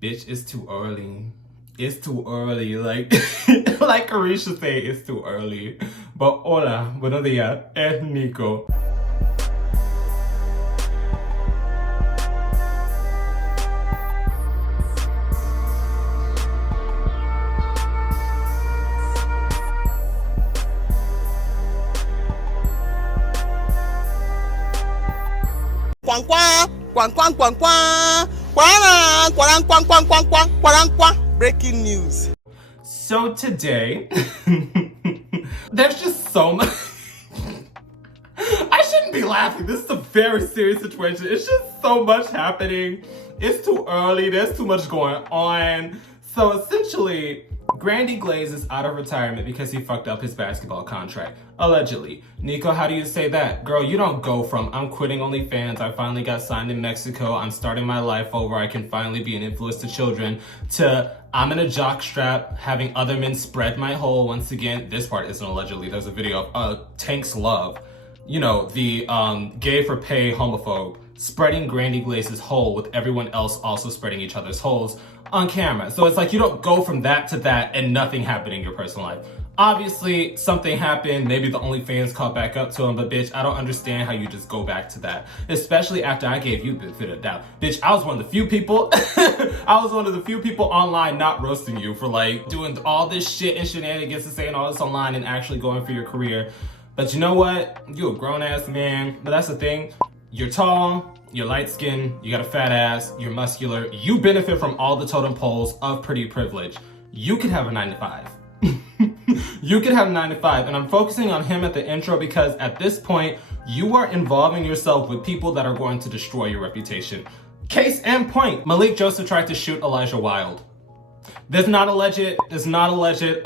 Bitch, it's too early. It's too early. Like, like Carisha say, it's too early. But hola, buenos días, es Nico. Quang quang quang quang quang quang quang quang quang quang quang quang. Breaking news. So today, there's just so much. I shouldn't be laughing. This is a very serious situation. It's just so much happening. It's too early. There's too much going on. So essentially, Grandy Glaze is out of retirement because he fucked up his basketball contract. Allegedly. Nico, how do you say that? Girl, you don't go from I'm quitting OnlyFans, I finally got signed in Mexico, I'm starting my life over, I can finally be an influence to children, to I'm in a jockstrap, having other men spread my hole. Once again, this part isn't allegedly. There's a video of Tank's Love, you know, the gay for pay homophobe, spreading Grandy Glaze's hole with everyone else also spreading each other's holes on camera. So it's like you don't go from that to that and nothing happened in your personal life. Obviously, something happened. Maybe the OnlyFans caught back up to him, but bitch, I don't understand how you just go back to that. Especially after I gave you the benefit of doubt. Bitch, I was one of the few people, online not roasting you for like doing all this shit and shenanigans and saying all this online and actually going for your career. But you know what? You a grown ass man, but that's the thing. You're tall, you're light skinned, you got a fat ass, you're muscular. You benefit from all the totem poles of pretty privilege. You could have a 9 to 5. You could have a 9 to 5, and I'm focusing on him at the intro because at this point, you are involving yourself with people that are going to destroy your reputation. Case in point, Malik Joseph tried to shoot Elijah Wilde. That's not alleged. That's not alleged.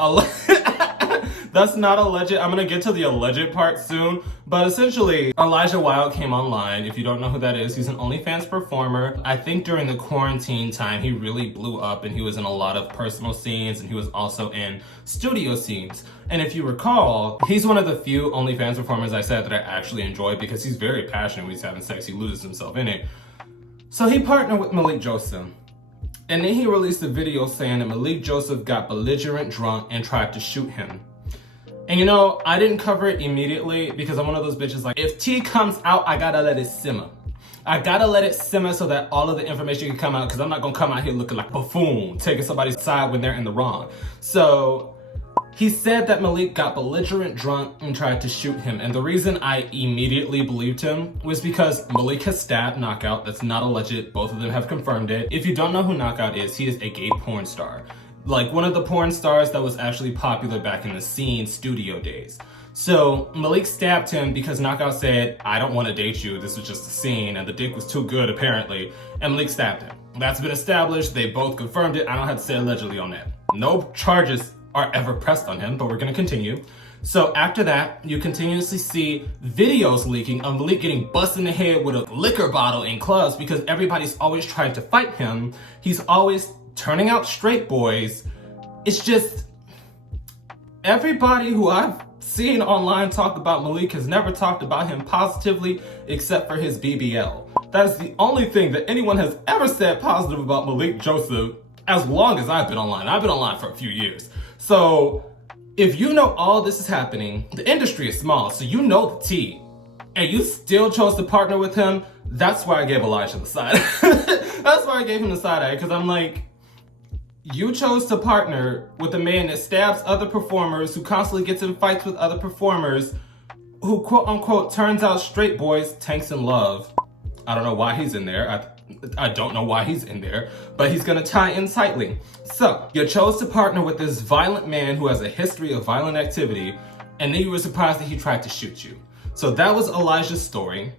That's not alleged. I'm gonna get to the alleged part soon. But essentially, Elijah Wilde came online. If you don't know who that is, he's an OnlyFans performer. I think during the quarantine time, he really blew up and he was in a lot of personal scenes and he was also in studio scenes. And if you recall, he's one of the few OnlyFans performers I said that I actually enjoy because he's very passionate when he's having sex. He loses himself in it. So he partnered with Malik Joseph. And then he released a video saying that Malik Joseph got belligerent drunk and tried to shoot him. And you know, I didn't cover it immediately because I'm one of those bitches like, if tea comes out, I gotta let it simmer. I gotta let it simmer so that all of the information can come out because I'm not gonna come out here looking like a buffoon, taking somebody's side when they're in the wrong. So he said that Malik got belligerent drunk and tried to shoot him. And the reason I immediately believed him was because Malik has stabbed Knockout. That's not alleged. Both of them have confirmed it. If you don't know who Knockout is, he is a gay porn star. Like one of the porn stars that was actually popular back in the scene studio days. So Malik stabbed him because Knockout said, I don't want to date you, this was just a scene, and the dick was too good apparently, and Malik stabbed him. That's been established, they both confirmed it, I don't have to say allegedly on that. No charges are ever pressed on him, but we're gonna continue. So after that, you continuously see videos leaking of Malik getting busted in the head with a liquor bottle in clubs because everybody's always trying to fight him. He's always turning out straight boys. It's just, everybody who I've seen online talk about Malik has never talked about him positively except for his BBL. That is the only thing that anyone has ever said positive about Malik Joseph as long as I've been online. I've been online for a few years. So if you know all this is happening, the industry is small, so you know the tea, and you still chose to partner with him, that's why I gave Elijah the side. That's why I gave him the side eye, because I'm like, you chose to partner with a man that stabs other performers, who constantly gets in fights with other performers, who quote unquote turns out straight boys, Tank's in Love. I don't know why he's in there. I don't know why he's in there, but he's gonna tie in tightly. So you chose to partner with this violent man who has a history of violent activity, and then you were surprised that he tried to shoot you. So that was Elijah's story.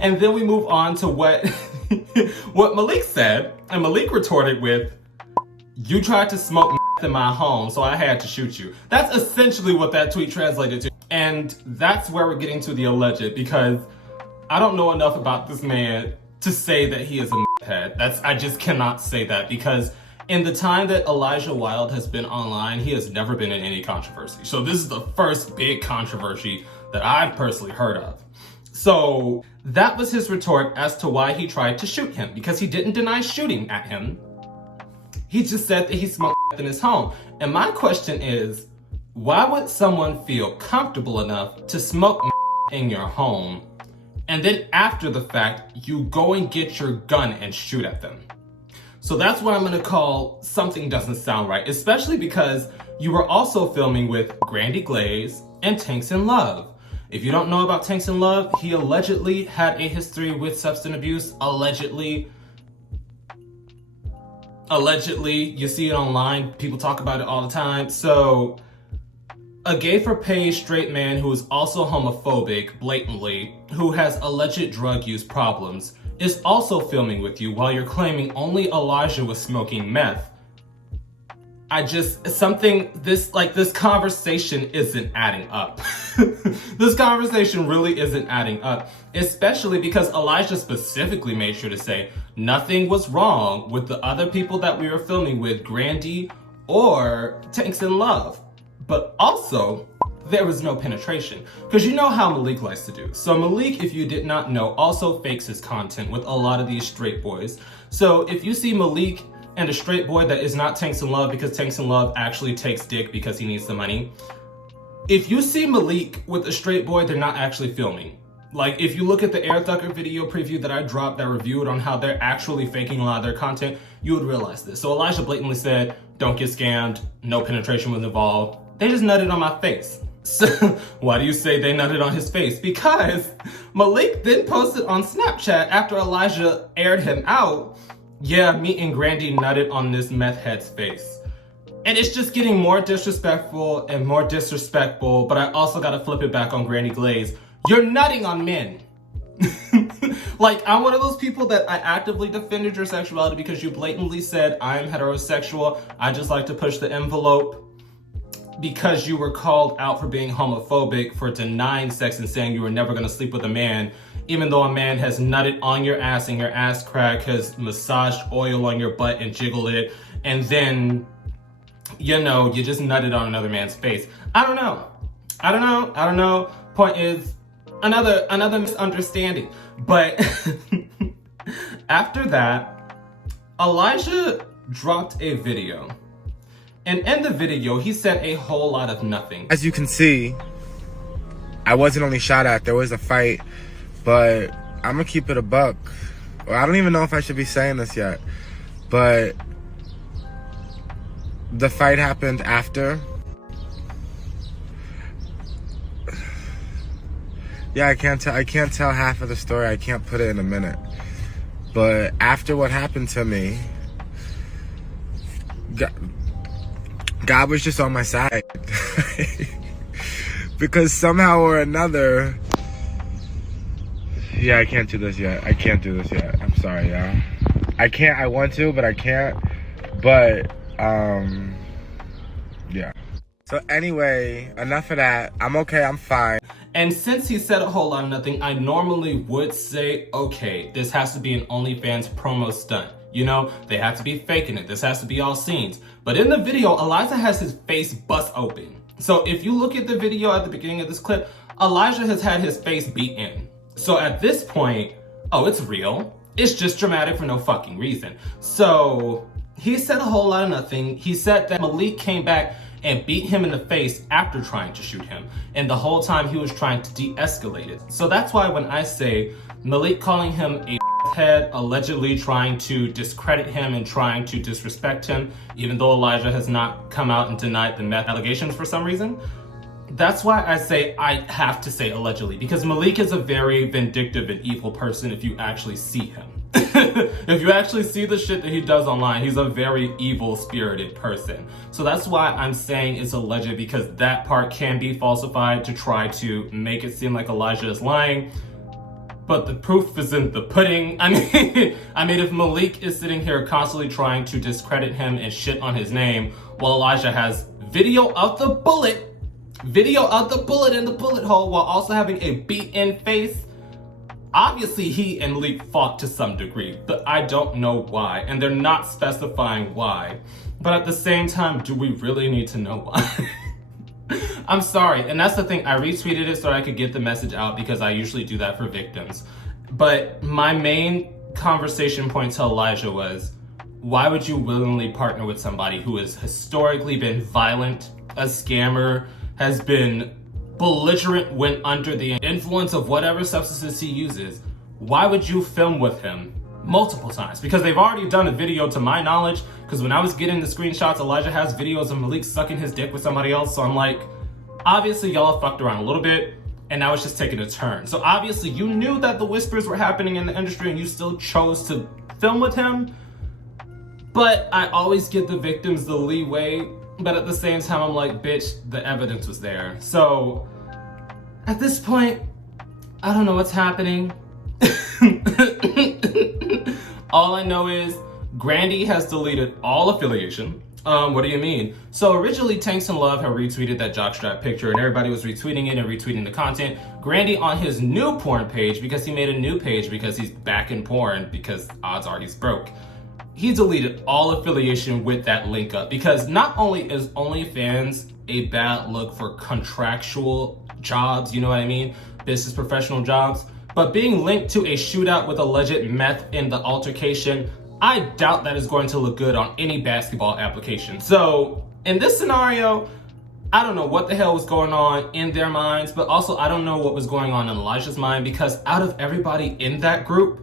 And then we move on to what Malik said, and Malik retorted with, you tried to smoke in my home, so I had to shoot you. That's essentially what that tweet translated to. And that's where we're getting to the alleged, because I don't know enough about this man to say that he is a head. I just cannot say that, because in the time that Elijah Wilde has been online, he has never been in any controversy. So this is the first big controversy that I've personally heard of. So that was his retort as to why he tried to shoot him, because he didn't deny shooting at him. He just said that he smoked in his home. And my question is, why would someone feel comfortable enough to smoke in your home, and then after the fact, you go and get your gun and shoot at them? So that's what I'm gonna call something doesn't sound right, especially because you were also filming with Grandy Glaze and Tanks in Love. If you don't know about Tanks in Love, he allegedly had a history with substance abuse. Allegedly, you see it online, people talk about it all the time. So a gay for pay straight man who is also homophobic, blatantly, who has alleged drug use problems, is also filming with you while you're claiming only Elijah was smoking meth. This conversation isn't adding up. This conversation really isn't adding up, especially because Elijah specifically made sure to say nothing was wrong with the other people that we were filming with, Grandy or Tanks in Love. But also, there was no penetration. Because you know how Malik likes to do. So Malik, if you did not know, also fakes his content with a lot of these straight boys. So if you see Malik and a straight boy that is not Tanks in Love, because Tanks in Love actually takes dick because he needs the money. If you see Malik with a straight boy, they're not actually filming. Like, if you look at the Air Thucker video preview that I dropped that reviewed on how they're actually faking a lot of their content, you would realize this. So Elijah blatantly said, don't get scammed, no penetration was involved. They just nutted on my face. So why do you say they nutted on his face? Because Malik then posted on Snapchat after Elijah aired him out, yeah, me and Grandy nutted on this meth head's face. And it's just getting more disrespectful and more disrespectful, but I also gotta flip it back on Grandy Glaze. You're nutting on men. Like, I'm one of those people that I actively defended your sexuality because you blatantly said I am heterosexual. I just like to push the envelope. Because you were called out for being homophobic, for denying sex and saying you were never gonna sleep with a man, even though a man has nutted on your ass and your ass crack has massaged oil on your butt and jiggled it, and then, you know, you just nutted on another man's face. I don't know. Point is, another misunderstanding. But after that, Elijah dropped a video. And in the video, he said a whole lot of nothing. As you can see, I wasn't only shot at, there was a fight, but I'm gonna keep it a buck. Well, I don't even know if I should be saying this yet, but the fight happened after. Yeah, I can't tell half of the story. I can't put it in a minute. But after what happened to me, God was just on my side. Because somehow or another, yeah, I can't do this yet. I'm sorry, y'all. I want to, but I can't. But, yeah. So anyway, enough of that. I'm okay, I'm fine. And since he said a whole lot of nothing, I normally would say, okay, this has to be an OnlyFans promo stunt. You know, they have to be faking it. This has to be all scenes. But in the video, Elijah has his face bust open. So if you look at the video at the beginning of this clip, Elijah has had his face beat in. So at this point, oh, it's real. It's just dramatic for no fucking reason. So he said a whole lot of nothing. He said that Malik came back and beat him in the face after trying to shoot him. And the whole time he was trying to de-escalate it. So that's why when I say Malik calling him a head, allegedly trying to discredit him and trying to disrespect him, even though Elijah has not come out and denied the meth allegations for some reason, that's why I say I have to say allegedly, because Malik is a very vindictive and evil person if you actually see him. If you actually see the shit that he does online, he's a very evil-spirited person. So that's why I'm saying it's alleged, because that part can be falsified to try to make it seem like Elijah is lying. But the proof is in the pudding. I mean, if Malik is sitting here constantly trying to discredit him and shit on his name, while Elijah has video of the bullet in the bullet hole, while also having a beat-in face, obviously he and Malik fought to some degree, but I don't know why, and they're not specifying why. But at the same time, do we really need to know why? I'm sorry, and that's the thing. I retweeted it so I could get the message out because I usually do that for victims. But my main conversation point to Elijah was, why would you willingly partner with somebody who has historically been violent, a scammer, has been belligerent when under the influence of whatever substances he uses? Why would you film with him multiple times? Because they've already done a video to my knowledge, because when I was getting the screenshots, Elijah has videos of Malik sucking his dick with somebody else, so I'm like, obviously y'all have fucked around a little bit, and now it's just taking a turn. So obviously you knew that the whispers were happening in the industry and you still chose to film with him. But I always give the victims the leeway, but at the same time I'm like, bitch, the evidence was there. So at this point, I don't know what's happening. All I know is Grandy has deleted all affiliation. What do you mean? So originally Tanks and Love had retweeted that jockstrap picture and everybody was retweeting it and retweeting the content. Grandy on his new porn page, because he made a new page because he's back in porn, because odds are he's broke, he deleted all affiliation with that link up, because not only is OnlyFans a bad look for contractual jobs, you know what I mean? Business professional jobs, but being linked to a shootout with alleged meth in the altercation, I doubt that is going to look good on any basketball application. So in this scenario, I don't know what the hell was going on in their minds, but also I don't know what was going on in Elijah's mind, because out of everybody in that group,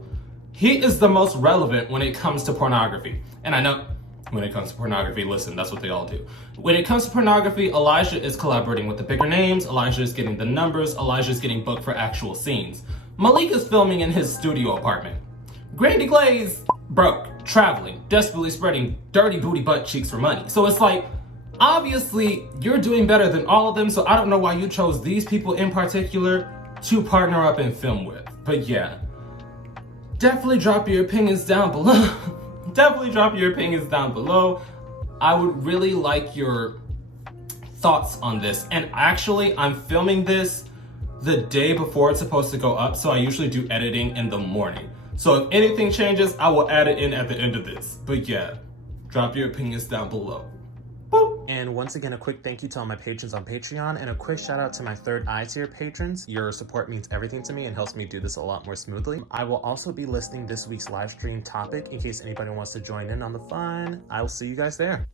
he is the most relevant when it comes to pornography. And I know when it comes to pornography, listen, that's what they all do. When it comes to pornography, Elijah is collaborating with the bigger names, Elijah is getting the numbers, Elijah is getting booked for actual scenes. Malik is filming in his studio apartment. Grandy Glaze, broke, traveling, desperately spreading dirty booty butt cheeks for money. So it's like, obviously you're doing better than all of them, so I don't know why you chose these people in particular to partner up and film with. But yeah, definitely drop your opinions down below. Definitely drop your opinions down below. I would really like your thoughts on this. And actually, I'm filming this the day before it's supposed to go up, so I usually do editing in the morning. So if anything changes, I will add it in at the end of this. But yeah, drop your opinions down below. Boop. And once again, a quick thank you to all my patrons on Patreon, and a quick shout out to my third eye tier patrons. Your support means everything to me and helps me do this a lot more smoothly. I will also be listing this week's live stream topic in case anybody wants to join in on the fun. I will see you guys there.